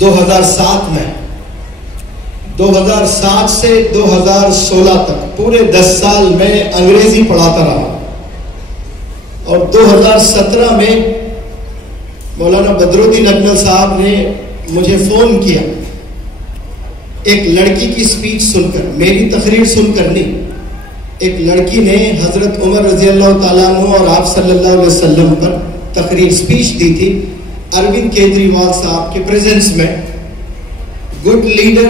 2007 میں 2007 سے 2016 تک پورے 10 سال میں انگریزی پڑھاتا رہا، اور 2017 میں مولانا بدرالدین اجمل صاحب نے مجھے فون کیا ایک لڑکی کی سپیچ سن کر، میری تقریر سن کر نہیں، ایک لڑکی نے حضرت عمر رضی اللہ تعالیٰ عنہ اور آپ صلی اللہ علیہ وسلم پر تقریر سپیچ دی تھی اروند کیجریوال صاحب کے پریزنس میں، گڈ لیڈر،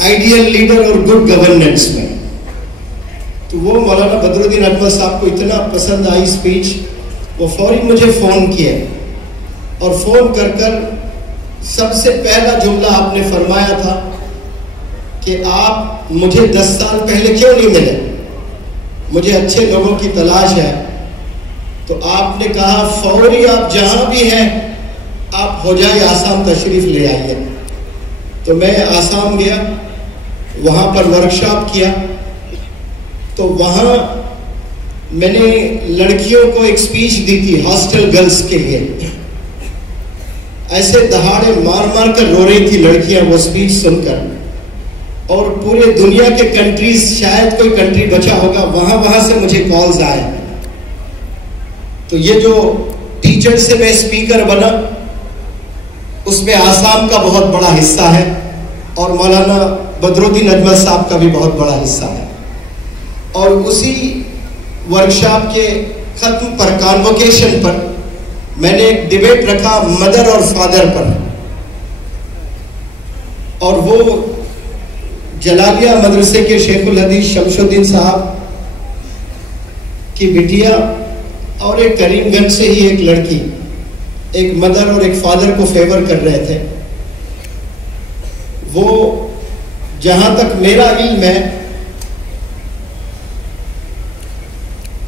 آئیڈیل لیڈر اور گڈ گورننس میں. تو وہ مولانا بدرالدین اجمل صاحب کو اتنا پسند آئی سپیچ، وہ فوری مجھے فون کیا، اور فون کر کر سب سے پہلا جملہ آپ نے فرمایا تھا کہ آپ مجھے 10 سال پہلے کیوں نہیں ملے، مجھے اچھے لوگوں کی تلاش ہے. تو آپ نے کہا فوری آپ جہاں بھی ہیں آپ ہو جائے آسام تشریف لے آئیے. تو میں آسام گیا، وہاں پر ورکشاپ کیا. تو وہاں میں نے لڑکیوں کو ایک سپیچ دی تھی ہاسٹل گرلز کے لیے. ایسے دہاڑے مار مار کر رو رہی تھی لڑکیاں وہ سپیچ سن کر، اور پورے دنیا کے کنٹریز، شاید کوئی کنٹری بچا ہوگا، وہاں سے مجھے کالز آئے. تو یہ جو ٹیچر سے میں اسپیکر بنا، اس میں آسام کا بہت بڑا حصہ ہے، اور مولانا بدرالدین اجمل صاحب کا بھی بہت بڑا حصہ ہے. اور اسی ورکشاپ کے ختم پر، کانوکیشن پر، میں نے ایک ڈیبیٹ رکھا مدر اور فادر پر، اور وہ جلالیہ مدرسے کے شیخ الحدیث شمس الدین صاحب کی بٹیا اور ایک کریم گنج سے ہی ایک لڑکی، ایک مدر اور ایک فادر کو فیور کر رہے تھے. وہ جہاں تک میرا علم ہے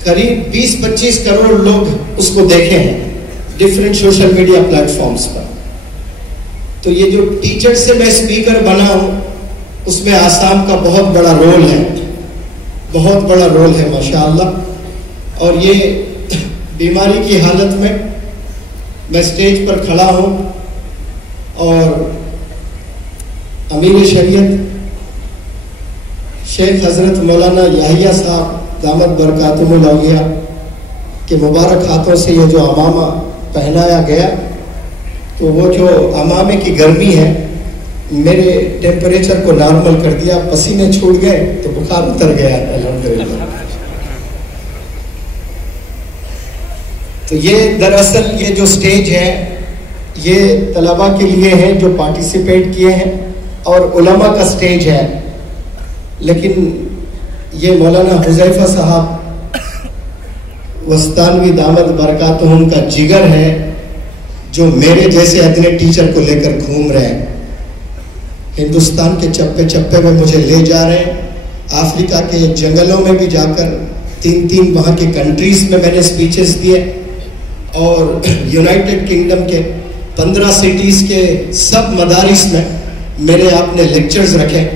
قریب 20-25 کروڑ لوگ اس کو دیکھے ہیں different social media platforms پر. تو یہ جو ٹیچر سے میں اسپیکر بنا ہوں، اس میں آسام کا بہت بڑا رول ہے، بہت بڑا رول ہے ماشاءاللہ. اور یہ بیماری کی حالت میں میں اسٹیج پر کھڑا ہوں، اور امیر شریعت شیخ حضرت مولانا یحییٰ صاحب دامت برکاتہم الاولیاء کے مبارک ہاتھوں سے یہ جو امامہ پہنایا گیا، تو وہ جو امامے کی گرمی ہے میرے ٹیمپریچر کو نارمل کر دیا، پسینے چھوٹ گئے تو بخار اتر گیا الحمدللہ. تو یہ دراصل یہ جو سٹیج ہے یہ طلباء کے لیے ہے جو پارٹیسپیٹ کیے ہیں، اور علماء کا سٹیج ہے. لیکن یہ مولانا حذیفہ صاحب وستانوی دامت برکاتہم کا جگر ہے، جو میرے جیسے ادنے ٹیچر کو لے کر گھوم رہے ہیں، ہندوستان کے چپے چپے میں مجھے لے جا رہے ہیں. افریقہ کے جنگلوں میں بھی جا کر 3 وہاں کے کنٹریز میں نے سپیچز دیے، اور یونائٹڈ کنگڈم کے 15 سٹیز کے سب مدارس میں میرے آپ نے لیکچرز رکھے.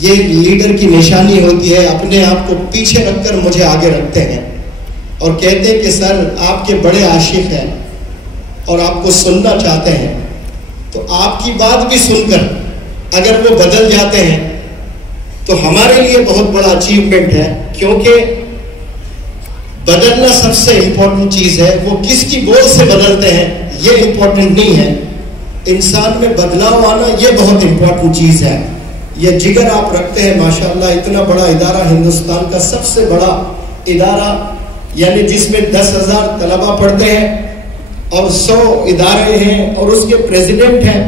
یہ لیڈر کی نشانی ہوتی ہے، اپنے آپ کو پیچھے رکھ کر مجھے آگے رکھتے ہیں، اور کہتے ہیں کہ سر آپ کے بڑے عاشق ہیں اور آپ کو سننا چاہتے ہیں. تو آپ کی بات بھی سن کر اگر وہ بدل جاتے ہیں تو ہمارے لیے بہت بڑا اچیومنٹ ہے، کیونکہ بدلنا سب سے امپورٹنٹ چیز ہے. وہ کس کی بول سے بدلتے ہیں یہ امپورٹنٹ نہیں ہے، انسان میں بدلاؤ آنا یہ بہت امپورٹنٹ چیز ہے. یہ جگر آپ رکھتے ہیں ماشاءاللہ. اتنا بڑا ادارہ، ہندوستان کا سب سے بڑا ادارہ، یعنی جس میں 10,000 طلباء پڑھتے ہیں اور 100 ادارے ہیں اور اس کے پریزیڈنٹ ہیں،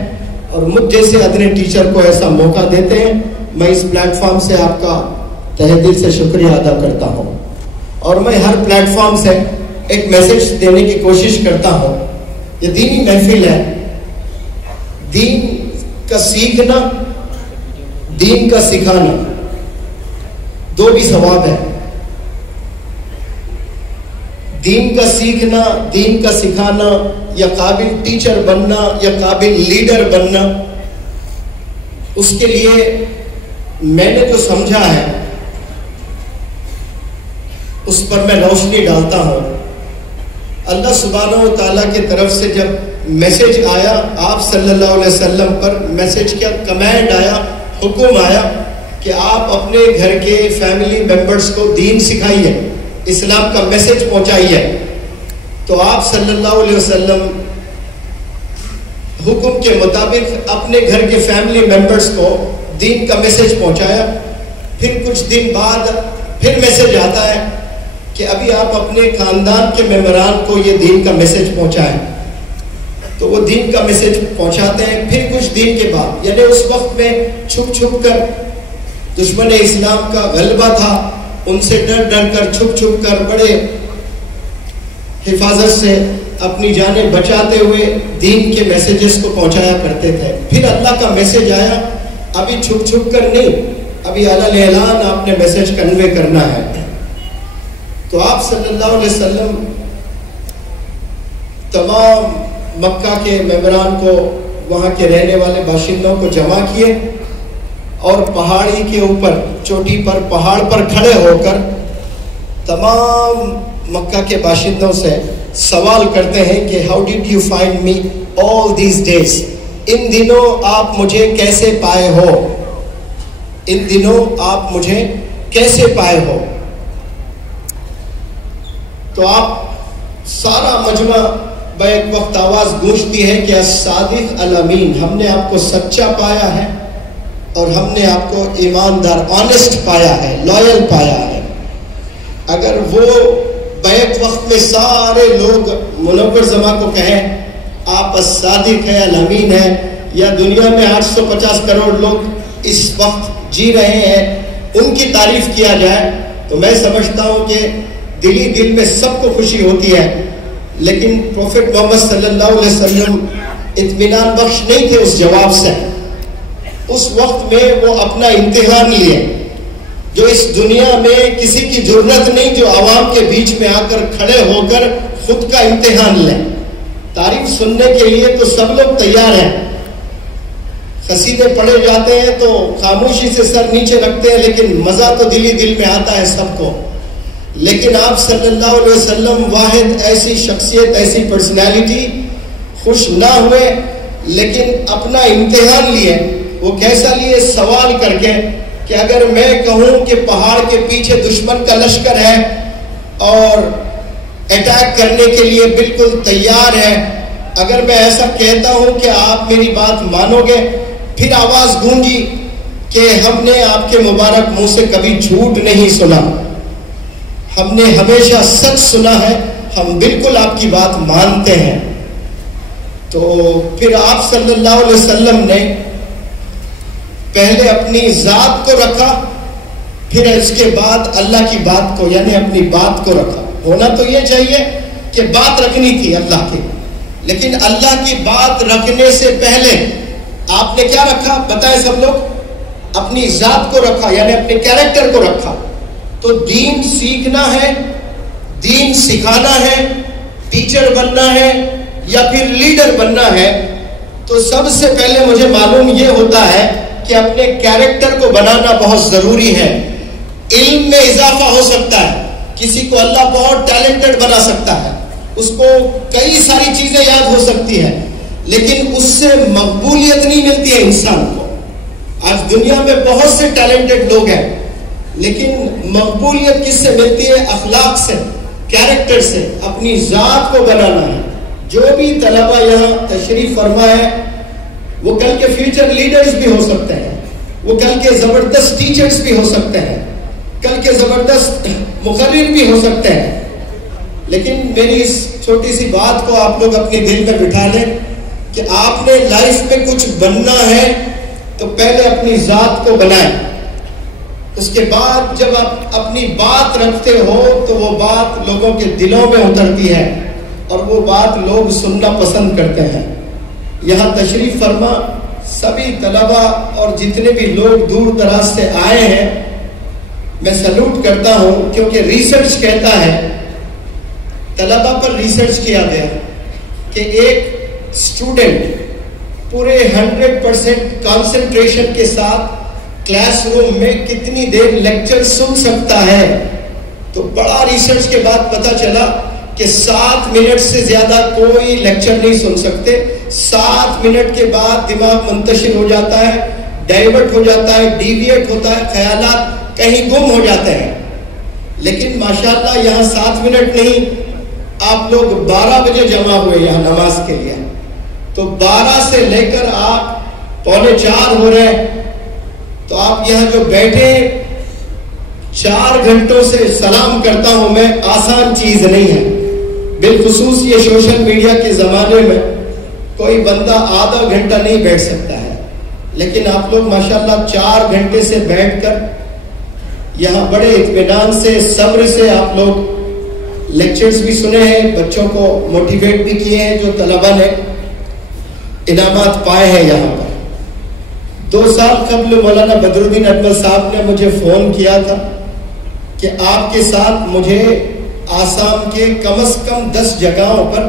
اور مجھ جیسے ادنے ٹیچر کو ایسا موقع دیتے ہیں. میں اس پلیٹ فارم سے آپ کا تہہ دل سے شکریہ ادا کرتا ہوں، اور میں ہر پلیٹ فارم سے ایک میسج دینے کی کوشش کرتا ہوں. یہ دینی محفل ہے، دین کا سیکھنا، دین کا سکھانا دو بھی ثواب ہے. دین کا سیکھنا، دین کا سکھانا، یا قابل ٹیچر بننا یا قابل لیڈر بننا، اس کے لیے میں نے جو سمجھا ہے اس پر میں روشنی ڈالتا ہوں. اللہ سبحانہ و تعالیٰ کی طرف سے جب میسج آیا آپ صلی اللہ علیہ وسلم پر. میسج کیا؟ کمانڈ آیا، حکم آیا کہ آپ اپنے گھر کے فیملی ممبرز کو دین سکھائیے، اسلام کا میسج پہنچائیے. تو آپ صلی اللہ علیہ وسلم حکم کے مطابق اپنے گھر کے فیملی ممبرز کو دین کا میسج پہنچایا. پھر کچھ دن بعد پھر میسج آتا ہے کہ ابھی آپ اپنے خاندان کے ممبران کو یہ دین کا میسج پہنچائیں. تو وہ دین کا میسج پہنچاتے ہیں. پھر کچھ دن کے بعد، یعنی اس وقت میں چھپ چھپ کر دشمن اسلام کا غلبہ تھا، ان سے ڈر ڈر کر چھپ چھپ کر بڑے حفاظت سے اپنی جانیں بچاتے ہوئے دین کے میسیجز کو پہنچایا کرتے تھے. پھر اللہ کا میسج آیا، ابھی چھپ چھپ کر نہیں، ابھی اعلی اعلان آپ نے میسج کنوے کرنا ہے. تو آپ صلی اللہ علیہ وسلم تمام مکہ کے ممبران کو، وہاں کے رہنے والے باشندوں کو جمع کیے اور پہاڑی کے اوپر، چوٹی پر، پہاڑ پر کھڑے ہو کر تمام مکہ کے باشندوں سے سوال کرتے ہیں کہ how did you find me all these days, ان دنوں آپ مجھے کیسے پائے ہو، ان دنوں آپ مجھے کیسے پائے ہو. تو آپ سارا مجمع بیک وقت آواز گونجتی ہے کہ الصادق الامین، ہم نے آپ کو سچا پایا ہے اور ہم نے آپ کو ایماندار، آنےسٹ پایا ہے، لائل پایا ہے. اگر وہ بیک وقت میں سارے لوگ منور زماں کو کہیں آپ الصادق ہے، الامین ہے، یا دنیا میں 850 کروڑ لوگ اس وقت جی رہے ہیں، ان کی تعریف کیا جائے، تو میں سمجھتا ہوں کہ دلی دل میں سب کو خوشی ہوتی ہے. لیکن پروفٹ محمد صلی اللہ علیہ وسلم اطمینان بخش نہیں تھے اس جواب سے. اس وقت میں وہ اپنا امتحان لیے، جو اس دنیا میں کسی کی ضرورت نہیں جو عوام کے بیچ میں آ کر کھڑے ہو کر خود کا امتحان لیں. تعریف سننے کے لیے تو سب لوگ تیار ہیں، قصیدے پڑھے جاتے ہیں تو خاموشی سے سر نیچے رکھتے ہیں، لیکن مزہ تو دلی دل میں آتا ہے سب کو. لیکن آپ صلی اللہ علیہ وسلم واحد ایسی شخصیت، ایسی پرسنالٹی، خوش نہ ہوئے لیکن اپنا امتحان لیے. وہ کیسا لیے؟ سوال کر کے کہ اگر میں کہوں کہ پہاڑ کے پیچھے دشمن کا لشکر ہے اور اٹیک کرنے کے لیے بالکل تیار ہے، اگر میں ایسا کہتا ہوں کہ آپ میری بات مانو گے؟ پھر آواز گونجی کہ ہم نے آپ کے مبارک منہ سے کبھی جھوٹ نہیں سنا، ہم نے ہمیشہ سچ سنا ہے، ہم بالکل آپ کی بات مانتے ہیں. تو پھر آپ صلی اللہ علیہ وسلم نے پہلے اپنی ذات کو رکھا، پھر اس کے بعد اللہ کی بات کو، یعنی اپنی بات کو رکھا. ہونا تو یہ چاہیے کہ بات رکھنی تھی اللہ کی، لیکن اللہ کی بات رکھنے سے پہلے آپ نے کیا رکھا؟ بتائیں سب لوگ، اپنی ذات کو رکھا، یعنی اپنے کیریکٹر کو رکھا. تو دین سیکھنا ہے، دین سکھانا ہے، ٹیچر بننا ہے یا پھر لیڈر بننا ہے، تو سب سے پہلے مجھے معلوم یہ ہوتا ہے کہ اپنے کیریکٹر کو بنانا بہت ضروری ہے. علم میں اضافہ ہو سکتا ہے، کسی کو اللہ بہت ٹیلنٹڈ بنا سکتا ہے، اس کو کئی ساری چیزیں یاد ہو سکتی ہے، لیکن اس سے مقبولیت نہیں ملتی ہے انسان کو. آج دنیا میں بہت سے ٹیلنٹڈ لوگ ہیں، لیکن مقبولیت کس سے ملتی ہے؟ اخلاق سے، کیریکٹر سے. اپنی ذات کو بنانا ہے. جو بھی طلبہ یہاں تشریف فرما ہے وہ کل کے فیوچر لیڈرز بھی ہو سکتے ہیں، وہ کل کے زبردست ٹیچرز بھی ہو سکتے ہیں، کل کے زبردست مقرر بھی ہو سکتے ہیں. لیکن میری اس چھوٹی سی بات کو آپ لوگ اپنے دل میں بٹھا لیں کہ آپ نے لائف میں کچھ بننا ہے تو پہلے اپنی ذات کو بنائیں. اس کے بعد جب آپ اپنی بات رکھتے ہو تو وہ بات لوگوں کے دلوں میں اترتی ہے اور وہ بات لوگ سننا پسند کرتے ہیں. یہاں تشریف فرما سبھی طلبہ اور جتنے بھی لوگ دور دراز سے آئے ہیں میں سلوٹ کرتا ہوں، کیونکہ ریسرچ کہتا ہے، طلبہ پر ریسرچ کیا گیا کہ ایک اسٹوڈنٹ پورے 100% کانسنٹریشن کے ساتھ کلاس روم میں کتنی دیر لیکچر سن سکتا ہے. تو بڑا ریسرچ کے بعد پتا چلا کہ 7 منٹ سے زیادہ کوئی لیکچر نہیں سن سکتے. 7 منٹ کے بعد دماغ منتشر ہو جاتا ہے, ڈائیورٹ ہو جاتا ہے, ڈیویٹ ہوتا ہے, خیالات کہیں گم ہو جاتے ہیں. لیکن ماشاءاللہ یہاں 7 منٹ نہیں, آپ لوگ 12 بجے جمع ہوئے یہاں نماز کے لیے, تو 12 سے لے کر آپ 3:45 ہو رہے ہیں, تو آپ یہاں جو بیٹھے 4 گھنٹوں سے سلام کرتا ہوں میں, آسان چیز نہیں ہے. بالخصوص یہ سوشل میڈیا کے زمانے میں کوئی بندہ آدھا گھنٹہ نہیں بیٹھ سکتا ہے, لیکن آپ لوگ ماشاءاللہ 4 گھنٹے سے بیٹھ کر یہاں بڑے اطمینان سے, صبر سے آپ لوگ لیکچرز بھی سنے ہیں, بچوں کو موٹیویٹ بھی کیے ہیں, جو طلبہ نے انعامات پائے ہیں یہاں پر. 2 سال قبل مولانا بدر الدین اجمل صاحب نے مجھے فون کیا تھا کہ آپ کے ساتھ مجھے آسام کے کم از کم 10 جگہوں پر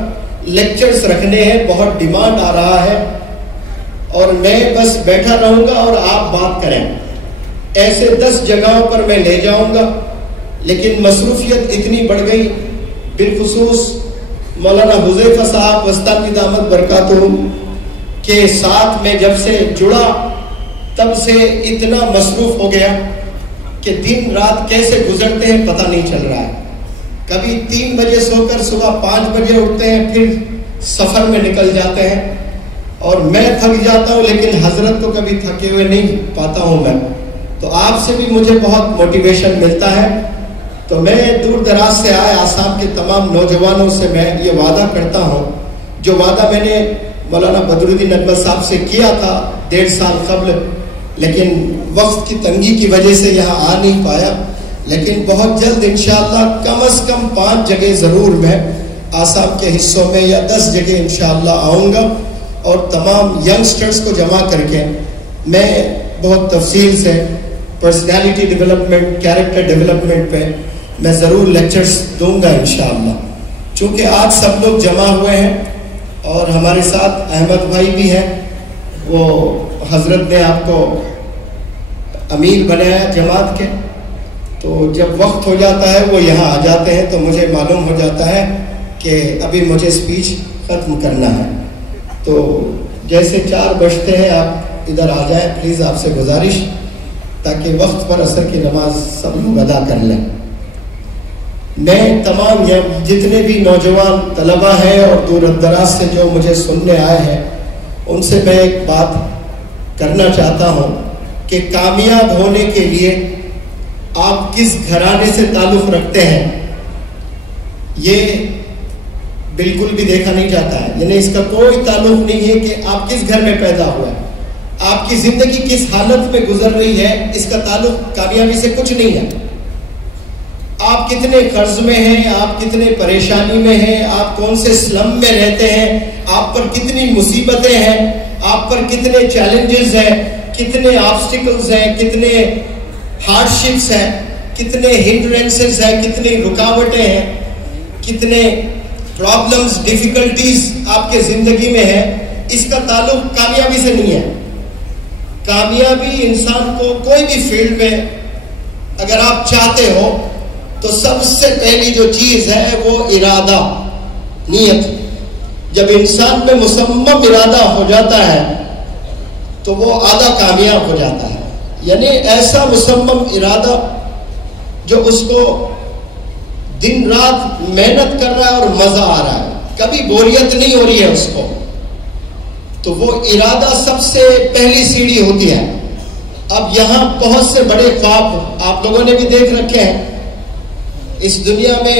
لیکچرز رکھنے ہیں, بہت ڈیمانڈ آ رہا ہے, اور میں بس بیٹھا رہوں گا اور آپ بات کریں. ایسے 10 جگہوں پر میں لے جاؤں گا, لیکن مصروفیت اتنی بڑھ گئی, بالخصوص مولانا حذیفہ صاحب وسطانی دامت برکاتہم کے ساتھ میں جب سے جڑا تب سے اتنا مصروف ہو گیا کہ دن رات کیسے گزرتے ہیں پتہ نہیں چل رہا ہے. کبھی 3 بجے سو کر صبح 5 بجے اٹھتے ہیں, پھر سفر میں نکل جاتے ہیں, اور میں تھک جاتا ہوں, لیکن حضرت کو کبھی تھکے ہوئے نہیں پاتا ہوں میں. تو آپ سے بھی مجھے بہت موٹیویشن ملتا ہے. تو میں دور دراز سے آئے آسام کے تمام نوجوانوں سے میں یہ وعدہ کرتا ہوں, جو وعدہ میں نے مولانا بدر الدین اجمل صاحب سے کیا تھا 1.5 سال قبل, لیکن وقت کی تنگی کی وجہ سے یہاں آ نہیں پایا, لیکن بہت جلد انشاءاللہ کم از کم 5 جگہ ضرور میں آسام کے حصوں میں یا 10 جگہ انشاءاللہ آؤں گا, اور تمام ینگسٹرز کو جمع کر کے میں بہت تفصیل سے پرسنالٹی ڈیولپمنٹ, کیریکٹر ڈیولپمنٹ پہ میں ضرور لیکچرز دوں گا انشاءاللہ. چونکہ آج سب لوگ جمع ہوئے ہیں اور ہمارے ساتھ احمد بھائی بھی ہیں, وہ حضرت نے آپ کو امیر بنایا جماعت کے, تو جب وقت ہو جاتا ہے وہ یہاں آ جاتے ہیں, تو مجھے معلوم ہو جاتا ہے کہ ابھی مجھے اسپیچ ختم کرنا ہے. تو جیسے 4 بجتے ہیں آپ ادھر آ جائیں پلیز, آپ سے گزارش, تاکہ وقت پر عصر کی نماز سب لوگ ادا کر لیں. میں تمام جتنے بھی نوجوان طلبہ ہیں اور دور دراز سے جو مجھے سننے آئے ہیں, ان سے میں ایک بات کرنا چاہتا ہوں کہ کامیاب ہونے کے لیے آپ کس گھرانے سے تعلق رکھتے ہیں یہ بالکل بھی دیکھا نہیں جاتا ہے. یعنی اس کا کوئی تعلق نہیں ہے کہ آپ کس گھر میں پیدا ہوئے, آپ کی زندگی کس حالت میں گزر رہی ہے, اس کا تعلق کامیابی سے کچھ نہیں ہے. آپ کتنے قرض میں ہیں, آپ کتنے پریشانی میں ہیں, آپ کون سے سلم میں رہتے ہیں, آپ پر کتنی مصیبتیں ہیں, آپ پر کتنے چیلنجز ہیں, کتنے آبسٹیکلز ہیں, کتنے ہارڈشپس ہیں, کتنے ہنڈرنسز ہیں, کتنی رکاوٹیں ہیں, کتنے پرابلمز, ڈیفیکلٹیز آپ کے زندگی میں ہیں, اس کا تعلق کامیابی سے نہیں ہے. کامیابی انسان کو کوئی بھی فیلڈ میں اگر آپ چاہتے ہو تو سب سے پہلی جو چیز ہے وہ ارادہ, نیت. جب انسان میں مصمم ارادہ ہو جاتا ہے تو وہ آدھا کامیاب ہو جاتا ہے. یعنی ایسا مصمم ارادہ جو اس کو دن رات محنت کر رہا ہے اور مزہ آ رہا ہے, کبھی بوریت نہیں ہو رہی ہے اس کو, تو وہ ارادہ سب سے پہلی سیڑھی ہوتی ہے. اب یہاں بہت سے بڑے خواب آپ لوگوں نے بھی دیکھ رکھے ہیں. اس دنیا میں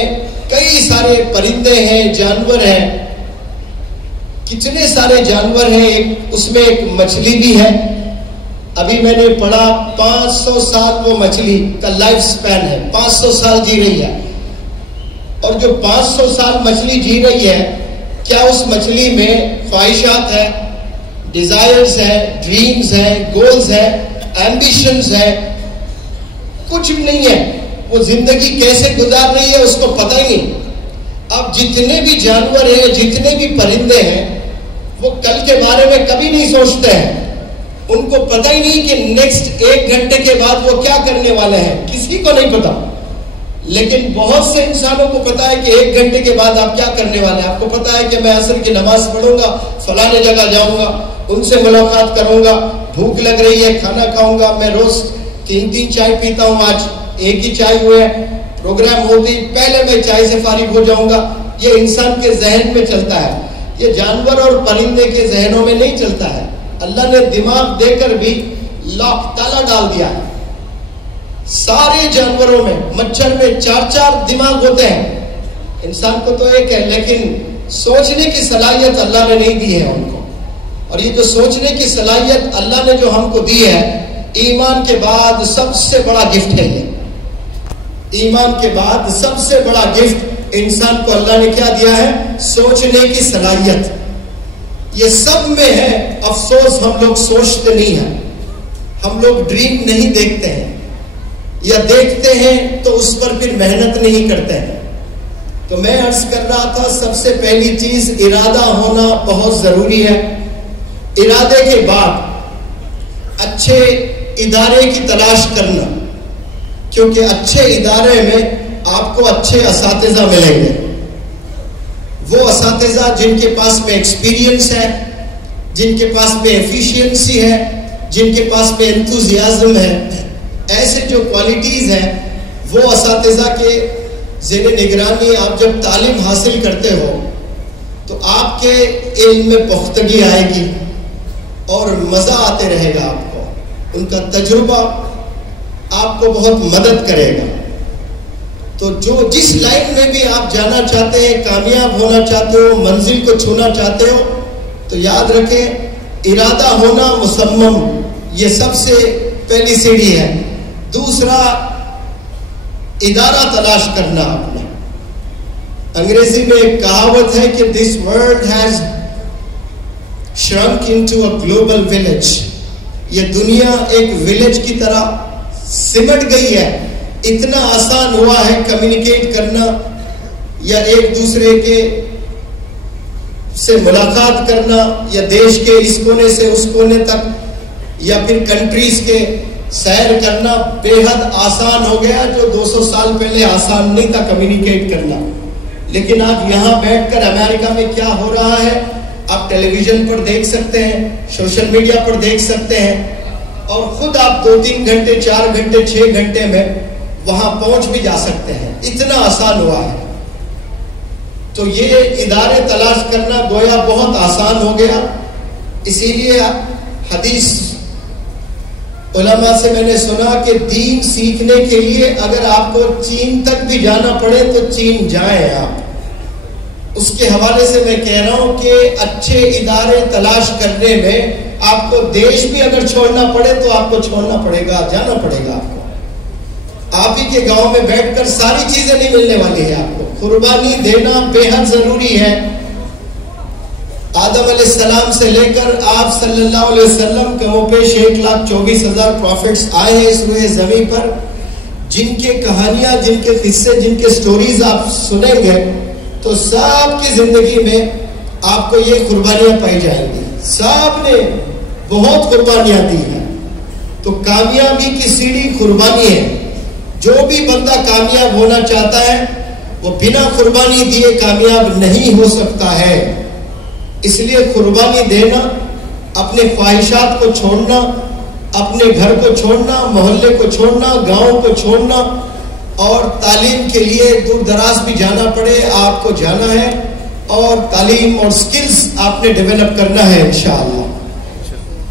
کئی سارے پرندے ہیں, جانور ہیں, کتنے سارے جانور ہیں, اس میں ایک مچھلی بھی ہے. ابھی میں نے پڑھا 500 سال وہ مچھلی کا لائف سپین ہے, 500 سال جی رہی ہے. اور جو 500 سال مچھلی جی رہی ہے, کیا اس مچھلی میں خواہشات ہے, ڈیزائرز ہے, ڈریمز ہے, گولز ہے, ایمبیشنز ہے؟ کچھ بھی نہیں ہے. وہ زندگی کیسے گزار رہی ہے اس کو پتہ ہی نہیں. اب جتنے بھی جانور ہیں, جتنے بھی پرندے ہیں, وہ کل کے بارے میں کبھی نہیں سوچتے ہیں. ان کو پتہ ہی نہیں کہ نیکسٹ 1 گھنٹے کے بعد وہ کیا کرنے والے ہیں, کسی کو نہیں پتا. لیکن بہت سے انسانوں کو پتا ہے کہ 1 گھنٹے کے بعد آپ کیا کرنے والے ہیں. آپ کو پتا ہے کہ میں عصر کی نماز پڑھوں گا, فلانے جگہ جاؤں گا, ان سے ملاقات کروں گا, بھوک لگ رہی ہے کھانا کھاؤں گا, میں روز 3 چائے پیتا ہوں, آج 1 ہی چائے ہوئے, پروگرام ہوتی پہلے میں چائے سے فارغ ہو جاؤں گا. یہ انسان کے ذہن میں چلتا ہے, یہ جانور اور پرندے کے ذہنوں میں نہیں چلتا ہے. اللہ نے دماغ دے کر بھی لاک تالا ڈال دیا ہے. سارے جانوروں میں, مچھر میں 4 دماغ ہوتے ہیں, انسان کو تو ایک ہے, لیکن سوچنے کی صلاحیت اللہ نے نہیں دی ہے ان کو. اور یہ جو سوچنے کی صلاحیت اللہ نے جو ہم کو دی ہے, ایمان کے بعد سب سے بڑا گفٹ ہے. یہ ایمان کے بعد سب سے بڑا گفٹ انسان کو اللہ نے کیا دیا ہے؟ سوچنے کی صلاحیت. یہ سب میں ہے. افسوس ہم لوگ سوچتے نہیں ہیں, ہم لوگ ڈریم نہیں دیکھتے ہیں, یا دیکھتے ہیں تو اس پر پھر محنت نہیں کرتے ہیں. تو میں عرض کر رہا تھا, سب سے پہلی چیز ارادہ ہونا بہت ضروری ہے. ارادے کے بعد اچھے ادارے کی تلاش کرنا, کیونکہ اچھے ادارے میں آپ کو اچھے اساتذہ ملیں گے. وہ اساتذہ جن کے پاس میں ایکسپیرینس ہے, جن کے پاس میں ایفیشینسی ہے, جن کے پاس میں انتھوزیازم ہے, ایسے جو کوالٹیز ہیں, وہ اساتذہ کے زیر نگرانی آپ جب تعلیم حاصل کرتے ہو تو آپ کے علم میں پختگی آئے گی اور مزہ آتے رہے گا آپ کو. ان کا تجربہ آپ کو بہت مدد کرے گا. تو جو جس لائن میں بھی آپ جانا چاہتے ہیں, کامیاب ہونا چاہتے ہو, منزل کو چھونا چاہتے ہو, تو یاد رکھیں ارادہ ہونا مصمم, یہ سب سے پہلی سیڑھی ہے. دوسرا, ادارہ تلاش کرنا. آپ نے انگریزی میں ایک کہاوت ہے کہ this world has shrunk into a global village. یہ دنیا ایک ولیج کی طرح سمٹ گئی ہے. اتنا آسان ہوا ہے کمیونیکیٹ کرنا, یا ایک دوسرے کے سے ملاقات کرنا, یا دیش کے اس کونے سے اس کونے تک, یا پھر کنٹریز کے سیر کرنا بے حد آسان ہو گیا, جو 200 سال پہلے آسان نہیں تھا کمیونیکیٹ کرنا. لیکن آپ یہاں بیٹھ کر امریکہ میں کیا ہو رہا ہے آپ ٹیلی ویژن پر دیکھ سکتے ہیں, سوشل میڈیا پر دیکھ سکتے ہیں, اور خود آپ 2-3 گھنٹے 4 گھنٹے 6 گھنٹے میں وہاں پہنچ بھی جا سکتے ہیں. اتنا آسان ہوا ہے. تو یہ ادارے تلاش کرنا گویا بہت آسان ہو گیا. اسی لیے حدیث علماء سے میں نے سنا کہ دین سیکھنے کے لیے اگر آپ کو چین تک بھی جانا پڑے تو چین جائیں آپ. اس کے حوالے سے میں کہہ رہا ہوں کہ اچھے ادارے تلاش کرنے میں آپ کو دیش بھی اگر چھوڑنا پڑے تو آپ کو چھوڑنا پڑے گا, جانا پڑے گا. آپ کو آپ ہی کے گاؤں میں بیٹھ کر ساری چیزیں نہیں ملنے والی ہے. آپ کو قربانی دینا بے حد ضروری ہے. آدم علیہ السلام سے لے کر آپ صلی اللہ علیہ وسلم کم و بیش 1,24,000 پروفٹس آئے ہیں اس روئے زمین پر, جن کے کہانیاں, جن کے قصے, جن کے سٹوریز آپ سنیں گے تو سب کی زندگی میں آپ کو یہ قربانیاں پائی جائیں گی. سب نے بہت قربانیاں دی ہیں. تو کامیابی کی سیڑھی قربانی ہے. جو بھی بندہ کامیاب ہونا چاہتا ہے وہ بنا قربانی دیے کامیاب نہیں ہو سکتا ہے. اس لیے قربانی دینا, اپنے خواہشات کو چھوڑنا, اپنے گھر کو چھوڑنا, محلے کو چھوڑنا, گاؤں کو چھوڑنا, اور تعلیم کے لیے دور دراز بھی جانا پڑے آپ کو جانا ہے, اور تعلیم اور سکلز آپ نے ڈیولپ کرنا ہے انشاءاللہ.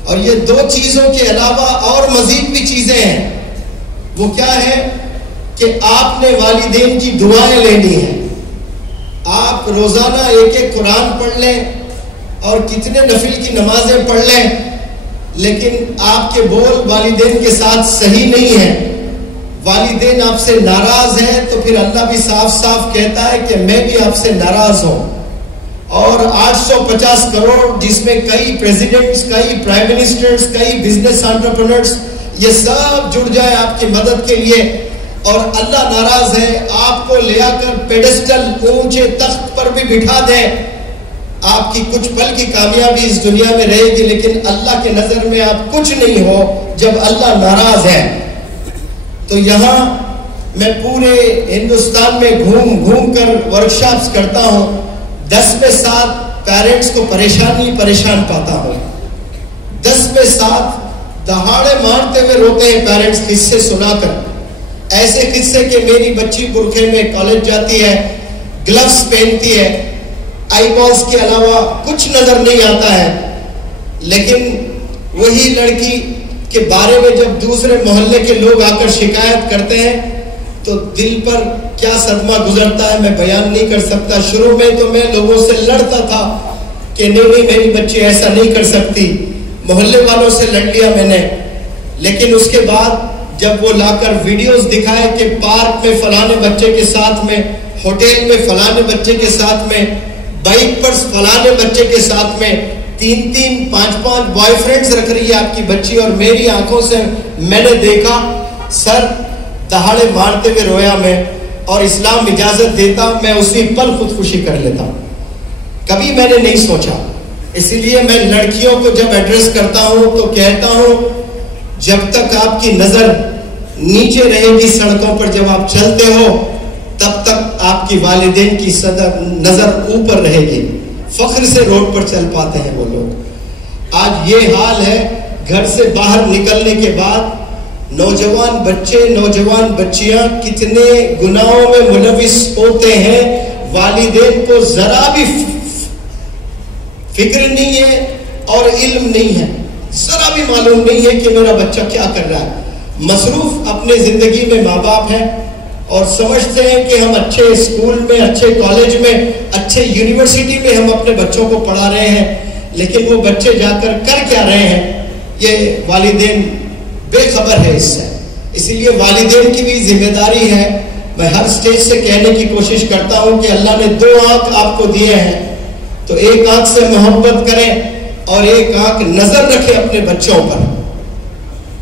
اور یہ 2 چیزوں کے علاوہ اور مزید بھی چیزیں ہیں. وہ کیا ہے کہ آپ نے والدین کی دعائیں لینی ہیں. آپ روزانہ 1 قرآن پڑھ لیں اور کتنے نفل کی نمازیں پڑھ لیں, لیکن آپ کے بول والدین کے ساتھ صحیح نہیں ہیں, والدین آپ سے ناراض ہیں, تو پھر اللہ بھی صاف صاف کہتا ہے کہ میں بھی آپ سے ناراض ہوں. اور 850 کروڑ جس میں کئی پریزیڈنٹس, کئی پرائم منسٹرز, کئی بزنس انٹرپرینرز, یہ سب جڑ جائے آپ کی مدد کے لیے, اور اللہ ناراض ہے, آپ کو لے آ کر پیڈسٹل اونچے تخت پر بھی بٹھا دیں, آپ کی کچھ پل کی کامیابی اس دنیا میں رہے گی, لیکن اللہ کے نظر میں آپ کچھ نہیں ہو جب اللہ ناراض ہے. تو یہاں میں پورے ہندوستان میں گھوم گھوم کر ورکشاپس کرتا ہوں. 10 میں 7 پیرنٹس کو پریشان پاتا ہوں. 10 میں 7 دہاڑے مارتے ہوئے روتے ہیں پیرنٹس قصے سنا کر. ایسے قصے کہ میری بچی برقعے میں کالج جاتی ہے, گلوز پہنتی ہے, آئی بالز کے علاوہ کچھ نظر نہیں آتا ہے, لیکن وہی لڑکی کے بارے میں جب دوسرے محلے کے لوگ آ کر شکایت کرتے ہیں تو دل پر کیا صدمہ گزرتا ہے میں بیان نہیں کر سکتا. شروع میں تو میں لوگوں سے لڑتا تھا کہ نہیں میری بچی ایسا نہیں کر سکتی, محلے والوں سے لڑ لیا میں نے. لیکن اس کے بعد جب وہ لا کر ویڈیوز دکھائے کہ پارک میں فلانے بچے کے ساتھ میں, ہوٹل میں فلانے بچے کے ساتھ میں, بائک پر فلانے بچے کے ساتھ میں 3-3 5-5 بوائے فرینڈز رکھ رہی ہے آپ کی بچی, اور میری آنکھوں سے میں نے دیکھا, سر دہاڑے مارتے ہوئے رویا میں. اور اسلام اجازت دیتا میں اسی پل خودکشی کر لیتا. کبھی میں نے نہیں سوچا. اسی لیے میں لڑکیوں کو جب ایڈریس کرتا ہوں تو کہتا ہوں جب تک آپ کی نظر نیچے رہے گی سڑکوں پر, جب آپ چلتے ہو تب تک آپ کی والدین کی نظر اوپر رہے گی. فخر سے روڈ پر چل پاتے ہیں وہ لوگ. آج یہ حال ہے, گھر سے باہر نکلنے کے بعد نوجوان بچے نوجوان بچیاں کتنے گناہوں میں ملوث ہوتے ہیں. والدین کو ذرا بھی فکر نہیں ہے اور علم نہیں ہے, ذرا بھی معلوم نہیں ہے کہ میرا بچہ کیا کر رہا ہے. مصروف اپنے زندگی میں ماں باپ ہیں اور سمجھتے ہیں کہ ہم اچھے اسکول میں, اچھے کالج میں, اچھے یونیورسٹی میں ہم اپنے بچوں کو پڑھا رہے ہیں, لیکن وہ بچے جا کر کیا رہے ہیں یہ والدین بے خبر ہے اس سے. اسی لیے والدین کی بھی ذمہ داری ہے. میں ہر سٹیج سے کہنے کی کوشش کرتا ہوں کہ اللہ نے 2 آنکھ آپ کو دیے ہیں تو ایک آنکھ سے محبت کریں اور ایک آنکھ نظر رکھیں اپنے بچوں پر.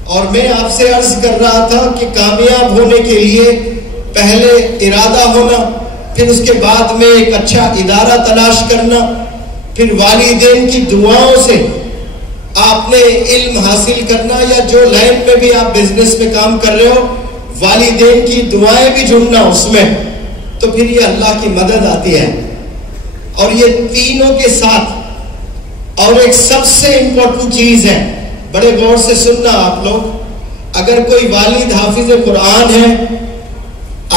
اور میں آپ سے عرض کر رہا تھا کہ کامیاب ہونے کے لیے پہلے ارادہ ہونا, پھر اس کے بعد میں ایک اچھا ادارہ تلاش کرنا, پھر والدین کی دعاؤں سے آپ نے علم حاصل کرنا, یا جو لائن میں بھی آپ بزنس میں کام کر رہے ہو والدین کی دعائیں بھی جڑنا اس میں, تو پھر یہ اللہ کی مدد آتی ہے. اور یہ تینوں کے ساتھ اور ایک سب سے امپورٹنٹ چیز ہے, بڑے غور سے سننا آپ لوگ, اگر کوئی والد حافظ قرآن ہے,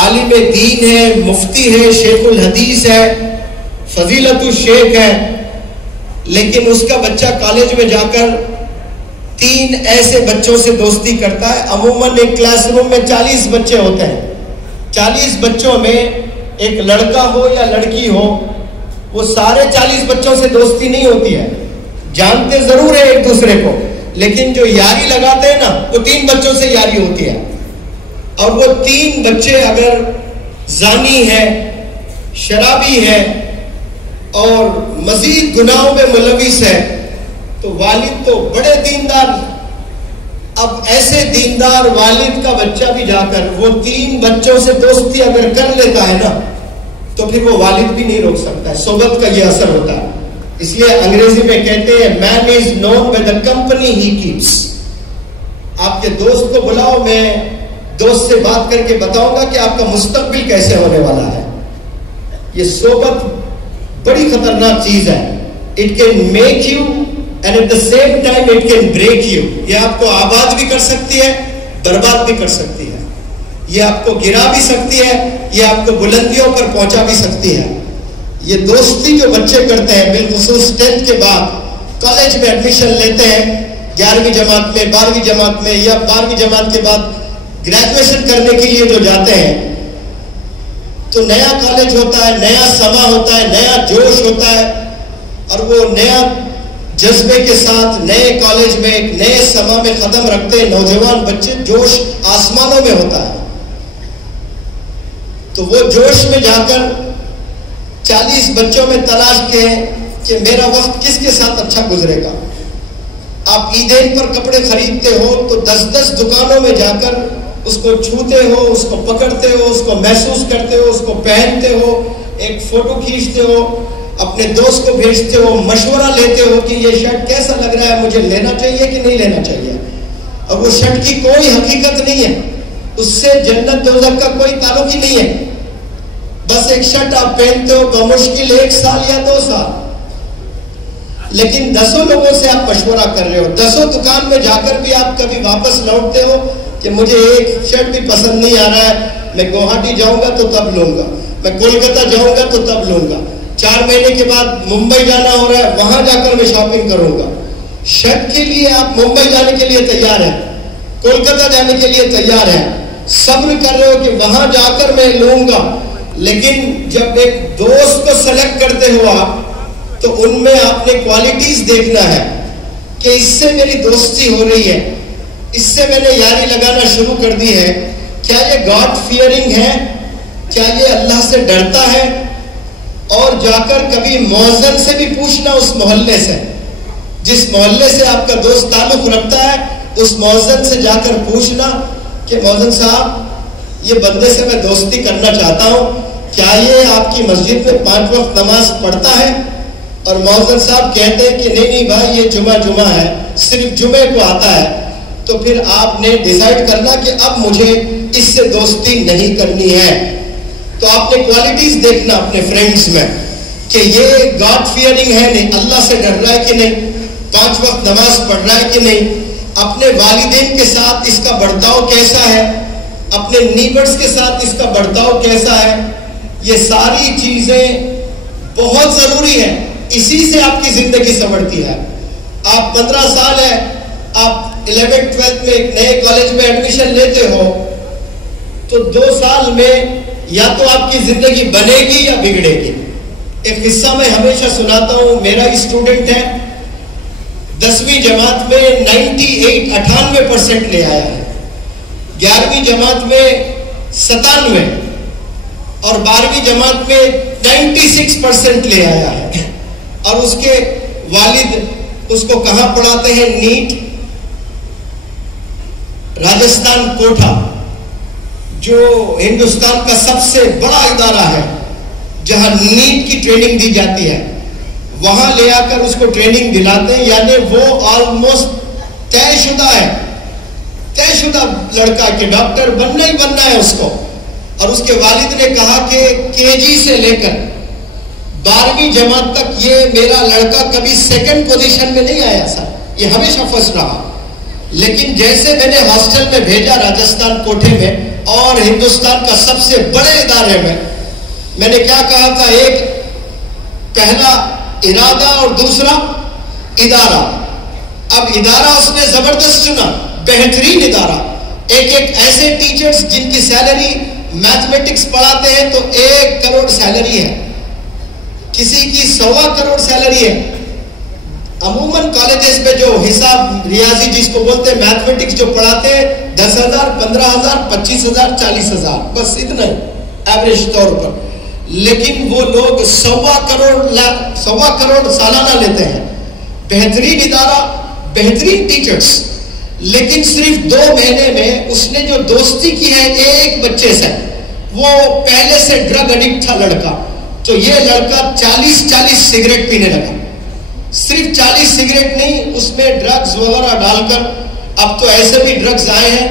عالم دین ہے, مفتی ہے, شیخ الحدیث ہے, فضیلت الشیخ ہے, لیکن اس کا بچہ کالج میں جا کر 3 ایسے بچوں سے دوستی کرتا ہے. عموماً ایک کلاس روم میں 40 بچے ہوتے ہیں, 40 بچوں میں ایک لڑکا ہو یا لڑکی ہو, وہ سارے 40 بچوں سے دوستی نہیں ہوتی ہے. جانتے ضرور ہے ایک دوسرے کو, لیکن جو یاری لگاتے ہیں نا وہ 3 بچوں سے یاری ہوتی ہے. اور وہ 3 بچے اگر زانی ہے, شرابی ہے اور مزید گناہوں میں ملوث ہے تو والد تو بڑے دیندار. اب ایسے دیندار والد کا بچہ بھی جا کر وہ 3 بچوں سے دوستی اگر کر لیتا ہے نا تو پھر وہ والد بھی نہیں روک سکتا ہے. صحبت کا یہ اثر ہوتا ہے. اس لیے انگریزی میں کہتے ہیں man is known by the company he keeps. آپ کے دوست کو بلاؤ, میں دوست سے بات کر کے بتاؤں گا کہ آپ کا مستقبل کیسے ہونے والا ہے. یہ صحبت بڑی خطرناک چیز ہے. It can make you and at the same time it can break you. یہ آپ کو آباد بھی کر سکتی ہے, برباد بھی کر سکتی ہے. یہ آپ کو گرا بھی سکتی ہے, یہ آپ کو بلندیوں پر پہنچا بھی سکتی ہے. یہ دوستی جو بچے کرتے ہیں بالخصوص 10th کے بعد کالج میں ایڈمیشن لیتے ہیں, 11ویں جماعت میں, 12ویں جماعت میں, یا 12ویں جماعت کے بعد گریجویشن کرنے کے لیے جو جاتے ہیں, تو نیا کالج ہوتا ہے, نیا سما ہوتا ہے, نیا جوش ہوتا ہے, اور وہ نیا جذبے کے ساتھ نئے کالج میں ایک نئے سما میں قدم رکھتے ہیں نوجوان بچے. جوش آسمانوں میں ہوتا ہے. تو وہ جوش میں جا کر 40 بچوں میں تلاش کریں کہ میرا وقت کس کے ساتھ اچھا گزرے گا. آپ عیدین پر کپڑے خریدتے ہو تو 10 دکانوں میں جا کر اس کو چھوتے ہو, اس کو پکڑتے ہو, اس کو محسوس کرتے ہو, اس کو پہنتے ہو, ایک فوٹو کھینچتے ہو, اپنے دوست کو بھیجتے ہو, مشورہ لیتے ہو کہ یہ شرٹ کیسا لگ رہا ہے, مجھے لینا چاہیے کہ نہیں لینا چاہیے. اور وہ شرٹ کی کوئی حقیقت نہیں ہے, اس سے جنت دوزخ کا کوئی تعلق ہی نہیں ہے. بس ایک شرٹ آپ پہنتے ہو بمشکل 1 سال یا 2 سال, لیکن 10 لوگوں سے آپ مشورہ کر رہے ہو, 10 دکان میں جا کر بھی آپ کبھی واپس لوٹتے ہو کہ مجھے ایک شرٹ بھی پسند نہیں آ رہا ہے, میں گوہاٹی جاؤں گا تو تب لوں گا, میں کولکتہ جاؤں گا تو تب لوں گا, 4 مہینے کے بعد ممبئی جانا ہو رہا ہے, وہاں جا کر میں شاپنگ کروں گا. شرٹ کے لیے آپ ممبئی جانے کے لیے تیار ہیں, کولکتہ جانے کے لیے تیار ہیں, صبر کر رہے ہو کہ وہاں جا کر میں لوں گا. لیکن جب ایک دوست کو سلیکٹ کرتے ہو آپ, تو ان میں آپ نے کوالٹیز دیکھنا ہے کہ اس سے میری دوستی ہو رہی ہے, اس سے میں نے یاری لگانا شروع کر دی ہے, کیا یہ گاڈ فیئرنگ ہے, کیا یہ اللہ سے ڈرتا ہے. اور جا کر کبھی مؤذن سے بھی پوچھنا, اس محلے سے, جس محلے سے آپ کا دوست تعلق رکھتا ہے, اس مؤذن سے جا کر پوچھنا کہ مؤذن صاحب یہ بندے سے میں دوستی کرنا چاہتا ہوں, کیا یہ آپ کی مسجد میں 5 وقت نماز پڑھتا ہے. اور مؤذن صاحب کہتے ہیں کہ نہیں بھائی یہ جمعہ ہے, صرف جمعے کو آتا ہے, تو پھر آپ نے ڈیسائیڈ کرنا کہ اب مجھے اس سے دوستی نہیں کرنی ہے. تو آپ نے کوالٹیز دیکھنا اپنے فرینڈز میں کہ یہ گاڈ فیئرنگ ہے نہیں, اللہ سے ڈر رہا ہے کہ نہیں, 5 وقت نماز پڑھ رہا ہے کہ نہیں, اپنے والدین کے ساتھ اس کا برتاؤ کیسا ہے, اپنے نیبرز کے ساتھ اس کا برتاؤ کیسا ہے. یہ ساری چیزیں بہت ضروری ہیں, اسی سے آپ کی زندگی سنورتی ہے. آپ 15 سال ہے, آپ 11th-12th میں ایک نئے کالج میں ایڈمیشن لیتے ہو, تو 2 سال میں یا تو آپ کی زندگی بنے گی یا بگڑے گی. ایک قصہ میں ہمیشہ سناتا ہوں, میرا اسٹوڈنٹ ہے 10ویں جماعت میں 98% لے آیا ہے, 11ویں جماعت میں 97 اور 12ویں جماعت میں 96% لے آیا ہے. اور اس کے والد اس کو کہاں پڑھاتے ہیں, نیٹ راجستھان کوٹھا, جو ہندوستان کا سب سے بڑا ادارہ ہے جہاں نیٹ کی ٹریننگ دی جاتی ہے, وہاں لے آ کر اس کو ٹریننگ دلاتے ہیں. یعنی وہ آلموسٹ طے شدہ لڑکا کہ ڈاکٹر بننا ہی بننا ہے اس کو. اور اس کے والد نے کہا کہ KG سے لے کر 12ویں جماعت تک یہ میرا لڑکا کبھی 2nd پوزیشن میں نہیں آیا سر, یہ ہمیشہ فرسٹ رہا. لیکن جیسے میں نے ہاسٹل میں بھیجا راجستھان کوٹھے میں اور ہندوستان کا سب سے بڑے ادارے میں نے کیا کہا تھا, ایک پہلا ارادہ اور دوسرا ادارہ. اب ادارہ اس نے زبردست چنا, بہترین ادارہ, ایک ایسے ٹیچرز جن کی سیلری میتھمیٹکس پڑھاتے ہیں تو 1 کروڑ سیلری ہے, کسی کی 1.25 کروڑ سیلری ہے. عموماً کالجز میں جو حساب ریاضی جس کو بولتے ہیں میتھمیٹکس جو پڑھاتے ہیں 10,000 15,000 25,000 40,000 بس اتنا ہی ایوریج طور پر. لیکن وہ لوگ 1.25 کروڑ سالانہ لیتے ہیں. بہترین ادارہ, بہترین ٹیچرز, لیکن صرف 2 مہینے میں اس نے جو دوستی کی ہے ایک بچے سے, وہ پہلے سے ڈرگ ایڈکٹ تھا لڑکا, تو یہ لڑکا 40 سگریٹ پینے لگا. صرف 40 سگریٹ نہیں, اس میں ڈرگز وغیرہ ڈال کر, اب تو ایسے بھی ڈرگز آئے ہیں,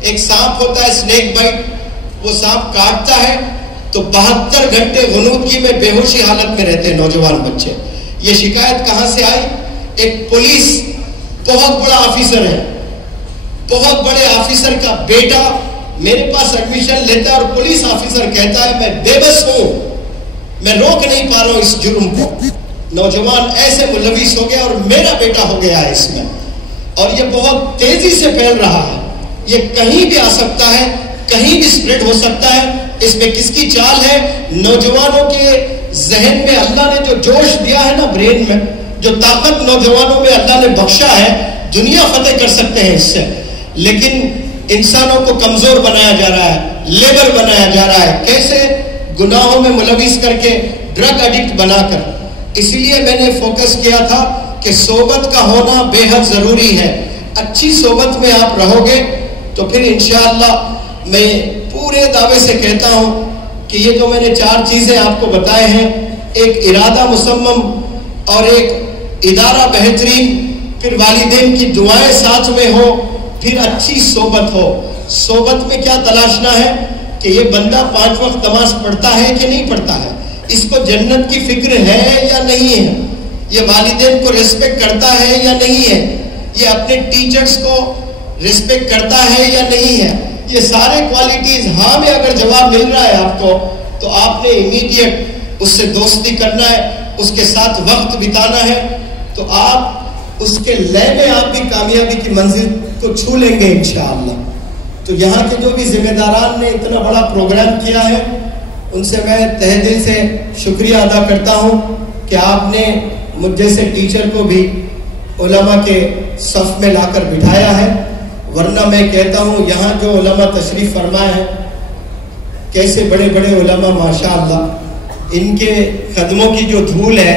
ایک سانپ ہوتا ہے سنیک بائٹ, وہ سانپ کاٹتا ہے تو 72 گھنٹے غنودگی میں بے ہوشی حالت میں رہتے ہیں نوجوان بچے. یہ شکایت کہاں سے آئی, ایک پولیس بہت بڑا آفیسر ہے, بہت بڑے آفیسر کا بیٹا میرے پاس ایڈمیشن لیتا ہے اور پولیس آفیسر کہتا ہے میں بے بس ہوں, میں روک نہیں پا رہا ہوں اس جرم کو. نوجوان ایسے ملوث ہو گیا اور میرا بیٹا ہو گیا ہے اس میں, اور یہ بہت تیزی سے پھیل رہا ہے. یہ کہیں بھی آ سکتا ہے, کہیں بھی اسپریڈ ہو سکتا ہے. اس میں کس کی چال ہے, نوجوانوں کے ذہن میں اللہ نے جو جوش دیا ہے نا, برین میں جو طاقت نوجوانوں میں اللہ نے بخشا ہے, دنیا فتح کر سکتے ہیں اس سے. لیکن انسانوں کو کمزور بنایا جا رہا ہے, لیبر بنایا جا رہا ہے. کیسے, گناہوں میں ملوث کر کے, ڈرگ ایڈکٹ بنا کر. اسی لیے میں نے فوکس کیا تھا کہ صحبت کا ہونا بے حد ضروری ہے. اچھی صحبت میں آپ رہو گے تو پھر انشاءاللہ میں پورے دعوے سے کہتا ہوں کہ یہ جو میں نے 4 چیزیں آپ کو بتائے ہیں, ایک ارادہ مصمم اور ایک ادارہ بہترین, پھر والدین کی دعائیں ساتھ میں ہو, پھر اچھی صحبت ہو. صحبت میں کیا تلاشنا ہے کہ یہ بندہ 5 وقت نماز پڑھتا ہے کہ نہیں پڑھتا ہے، اس کو جنت کی فکر ہے یا نہیں ہے، یہ والدین کو ریسپیکٹ کرتا ہے یا نہیں ہے، یہ اپنے ٹیچرز کو ریسپیکٹ کرتا ہے یا نہیں ہے. یہ سارے کوالٹیز ہاں میں اگر جواب مل رہا ہے آپ کو تو آپ نے امیڈیٹ اس سے دوستی کرنا ہے، اس کے ساتھ وقت بتانا ہے، تو آپ اس کے لے میں آپ بھی کامیابی کی منزل کو چھو لیں گے انشاءاللہ. تو یہاں کے جو بھی ذمہ داران نے اتنا بڑا پروگرام کیا ہے ان سے میں تہ دل سے شکریہ ادا کرتا ہوں کہ آپ نے مجھ جیسے ٹیچر کو بھی علماء کے صف میں لا کر بٹھایا ہے. ورنہ میں کہتا ہوں یہاں جو علماء تشریف فرمائے ہیں کیسے بڑے بڑے علماء ماشاءاللہ، ان کے قدموں کی جو دھول ہے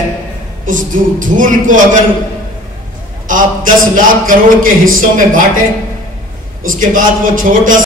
اس دھول کو اگر آپ 10 لاکھ کروڑ کے حصوں میں بانٹیں اس کے بعد وہ چھوٹا